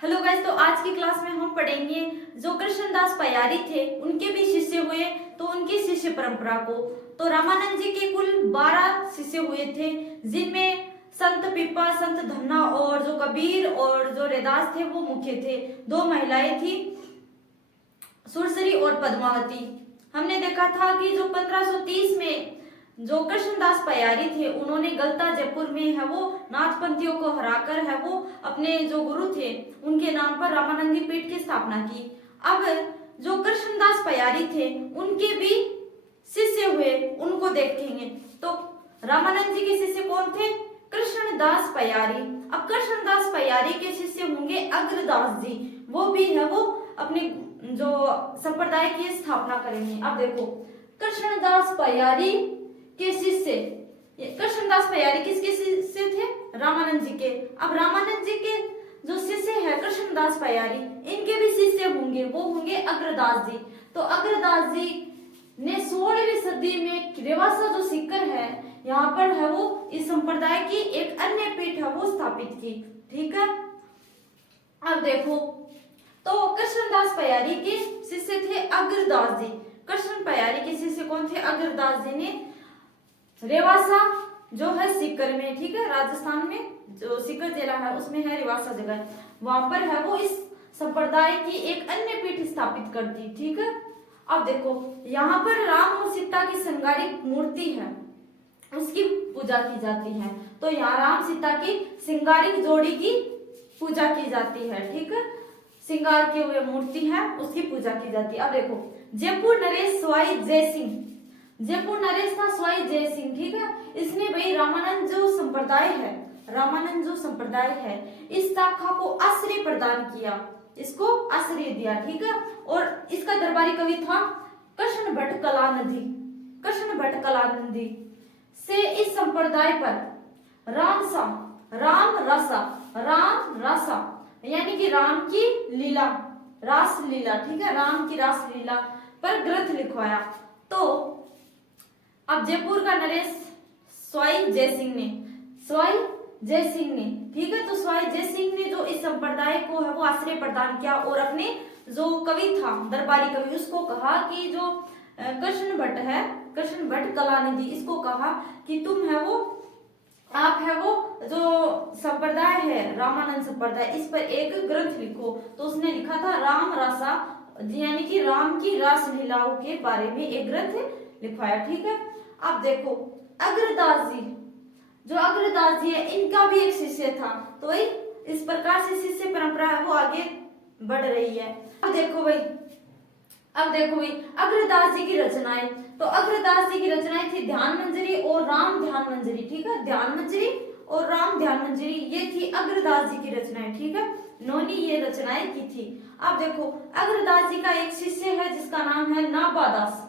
Hello guys, तो आज की क्लास में हम पढ़ेंगे जो कृष्णदास पयारी थे उनके भी शिष्य हुए तो उनकी शिष्य परंपरा को। तो रामानंद जी के कुल 12 शिष्य हुए थे, जिनमें संत पीपा, संत धन्ना और जो कबीर और जो रैदास थे वो मुख्य थे। 2 महिलाएं थी, सुरसरी और पद्मावती। हमने देखा था कि जो 1530 में जो कृष्णदास पयारी थे उन्होंने गलता जयपुर में है वो नाथपंथियों को हराकर है वो अपने जो गुरु थे उनके नाम पर रामानंदी पीठ की स्थापना की। अब जो कृष्णदास पयारी थे उनके भी शिष्य हुए, उनको देखेंगे। तो रामानंद जी के शिष्य कौन थे? कृष्णदास पयारी। अब कृष्णदास पयारी के शिष्य होंगे अग्रदास जी, वो भी है वो अपने जो संप्रदाय की स्थापना करेंगे। अब देखो, कृष्णदास पयारी के शिष्य, कृष्णदास पयारी किसके शिष्य थे? रामानंद जी के। अब रामानंद जी के जो शिष्य है कृष्णदास पयारी, इनके भी शिष्य होंगे, वो होंगे अग्रदास जी। तो अग्रदास जी ने 16वीं सदी में रेवासा जो सीकर है यहाँ पर है वो इस संप्रदाय की एक अन्य पीठ है वो स्थापित की। ठीक है, अब देखो, तो कृष्णदास पयारी के शिष्य थे अग्रदास जी। कृष्ण पयारी के शिष्य कौन थे? अग्रदास जी ने रेवासा जो है सीकर में, ठीक है, राजस्थान में जो सीकर जिला है उसमें है रेवासा जगह, वहां पर है वो इस संप्रदाय की एक अन्य पीठ स्थापित कर दी। ठीक है, अब देखो, यहाँ पर राम और सीता की श्रृंगारिक मूर्ति है, उसकी पूजा की जाती है। तो यहाँ राम सीता की श्रृंगारिक जोड़ी की पूजा की जाती है। ठीक है, श्रृंगार की हुए मूर्ति है उसकी पूजा की जाती है। अब देखो, जयपुर नरेश स्वाई जय सिंह, जयपुर नरेश था स्वाई जय सिंह। ठीक है, इसने भाई रामानंद जो संप्रदाय है, रामानंद जो संप्रदाय है इस शाखा को आश्रय प्रदान किया, इसको आश्रय दिया। ठीक है, और इसका दरबारी कवि था कृष्ण भट्ट कलानिधि। कृष्ण भट्ट कलानिधि से इस संप्रदाय पर राम रसा यानी कि राम की लीला, रास लीला, ठीक है, राम की रास लीला पर ग्रंथ लिखवाया। तो अब जयपुर का नरेश स्वाई जय सिंह ने, ठीक है, तो स्वाई जय सिंह ने जो इस संप्रदाय को है वो आश्रय प्रदान किया और अपने जो कवि था, दरबारी कवि, उसको कहा कि जो कृष्ण भट्ट कलानिधि, इसको कहा कि तुम है वो, आप है वो जो संप्रदाय है रामानंद संप्रदाय, इस पर एक ग्रंथ लिखो। तो उसने लिखा था राम रसा, यानी कि राम की रास लीलाओं के बारे में एक ग्रंथ लिखवाया। ठीक है, अब देखो, अग्रदास जी, जो अग्रदास जी है इनका भी एक शिष्य था। तो वही इस प्रकार से शिष्य परंपरा है वो आगे बढ़ रही है। अब देखो भाई अग्रदास जी की रचनाएं, तो अग्रदास जी की रचनाएं थी ध्यान मंजरी और राम ध्यान मंजरी। ठीक है, ध्यान मंजरी और राम ध्यान मंजरी, ये थी अग्रदास जी की रचनाएं। ठीक है, इन्होंने ये रचनाएं की थी। अब देखो, अग्रदास जी का एक शिष्य है जिसका नाम है नाबादास।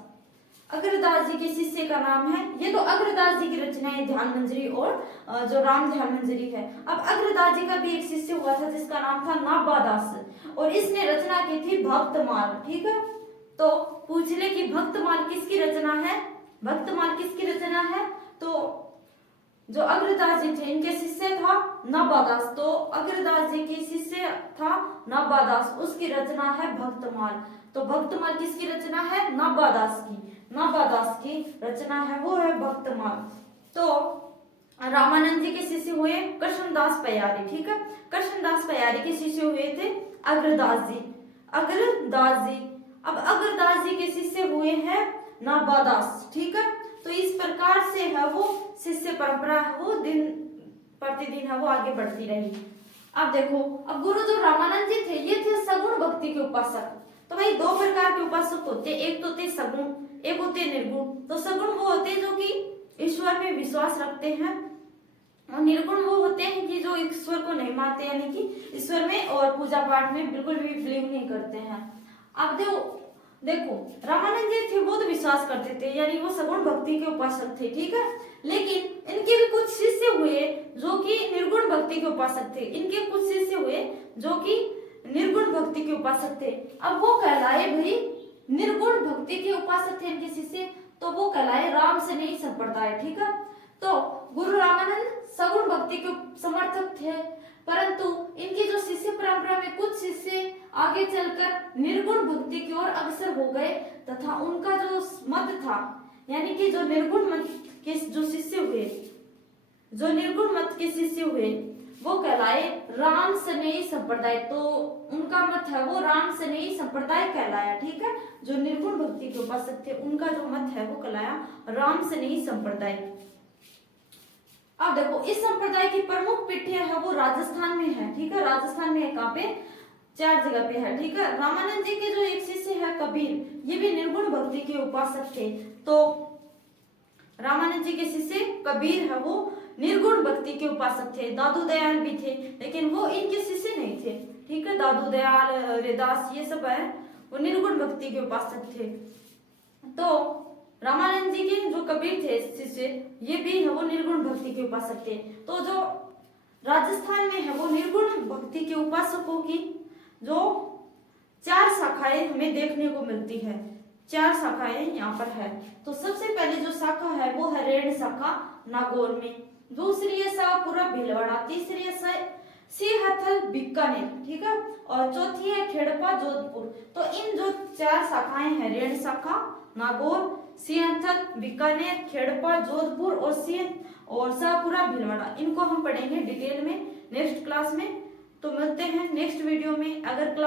अग्रदास जी के शिष्य का नाम है, ये तो अग्रदास जी की रचनाएं ध्यान मंजरी और जो राम ध्यान मंजरी है। अब अग्रदास जी का भी एक शिष्य हुआ था जिसका नाम था नाबादास और इसने रचना की थी भक्तमाल। ठीक है, तो पूछ ले कि भक्तमाल किसकी रचना है? भक्तमाल किसकी रचना है? तो जो अग्रदास जी थे इनके शिष्य था नाबादास, तो अग्रदास जी के शिष्य था नाबादास, उसकी रचना है भक्तमाल। तो भक्तमाल किसकी रचना है? नाबादास की रचना है वो है भक्तमाल। तो रामानंद जी के शिष्य हुए कृष्णदास पयारी। ठीक है, कृष्णदास पयारी के शिष्य हुए थे अग्रदास जी। अब अग्रदास जी के शिष्य हुए हैं नाबादास। ठीक है, तो इस प्रकार से है वो शिष्य परंपरा है वो दिन प्रतिदिन है वो आगे बढ़ती रही। अब देखो, अब गुरु जो रामानंद जी थे ये थे सगुण भक्ति के उपासक। तो भाई 2 प्रकार के उपासक होते, एक तो थे सगुण, एक होते निर्गुण। तो सगुण वो होते हैं जो कि ईश्वर में विश्वास रखते हैं, और निर्गुण वो होते हैं कि जो ईश्वर को नहीं मानते, यानी कि ईश्वर में और पूजा पाठ में बिल्कुल भी बिलीव नहीं करते हैं। अब देखो रामानंद जी थे वो तो विश्वास करते थे, यानी वो सगुण भक्ति के उपासक थे। ठीक है, लेकिन इनके भी कुछ शिष्य हुए जो कि निर्गुण भक्ति के उपासक थे। इनके कुछ शिष्य हुए जो कि निर्गुण भक्ति के उपासक थे। अब वो कहलाए भाई निर्गुण भक्ति के उपासक थे इनके शिष्य, तो वो कहलाए राम से नहीं संप्रदाय। ठीक है, तो गुरु रामानंद सगुण भक्ति के समर्थक थे, परंतु इनकी जो शिष्य परंपरा में कुछ आगे चलकर निर्गुण भक्ति की ओर अग्रसर हो गए तथा उनका जो मत था, यानी कि जो निर्गुण मत के जो शिष्य हुए, जो निर्गुण मत के शिष्य हुए वो कहलाए राम सनेयी संप्रदाय। तो उनका मत है वो राम सनेयी संप्रदाय कहलाया। ठीक है, जो निर्गुण भक्ति के उपासक थे उनका जो मत है वो कहलाया राम सनेयी संप्रदाय। अब देखो इस संप्रदाय की प्रमुख पीठिया है वो राजस्थान में है। ठीक है, राजस्थान में कहाँ पे, 4 जगह पे है। ठीक है, रामानंद जी के जो एक शिष्य है कबीर, ये भी निर्गुण भक्ति के उपासक थे। तो रामानंद जी के शिष्य कबीर है वो निर्गुण भक्ति के उपासक थे। दादू दयाल भी थे, लेकिन वो इनके शिष्य नहीं थे। ठीक है, दादू दयाल, हरिदास, ये सब है वो निर्गुण भक्ति के उपासक थे। तो रामानंद जी के जो कबीर थे शिष्य, ये भी है वो निर्गुण भक्ति के उपासक थे। तो जो राजस्थान में है वो निर्गुण भक्ति के उपासकों की जो 4 शाखाएं हमें देखने को मिलती है। 4 शाखाएं यहाँ पर है। तो सबसे पहले जो शाखा है वो है रेण शाखा नागौर में, दूसरी है शाहपुरा भीलवाड़ा, तीसरी है सिंहथल बीकानेर, ठीक है, और चौथी है खेड़पा जोधपुर। तो इन जो 4 शाखाएं हैं, रेण शाखा नागौर, सिंहथल बीकानेर, खेड़पा जोधपुर और शाहपुरा भीलवाड़ा, इनको हम पढ़ेंगे डिटेल में नेक्स्ट क्लास में। तो मिलते हैं नेक्स्ट वीडियो में। अगर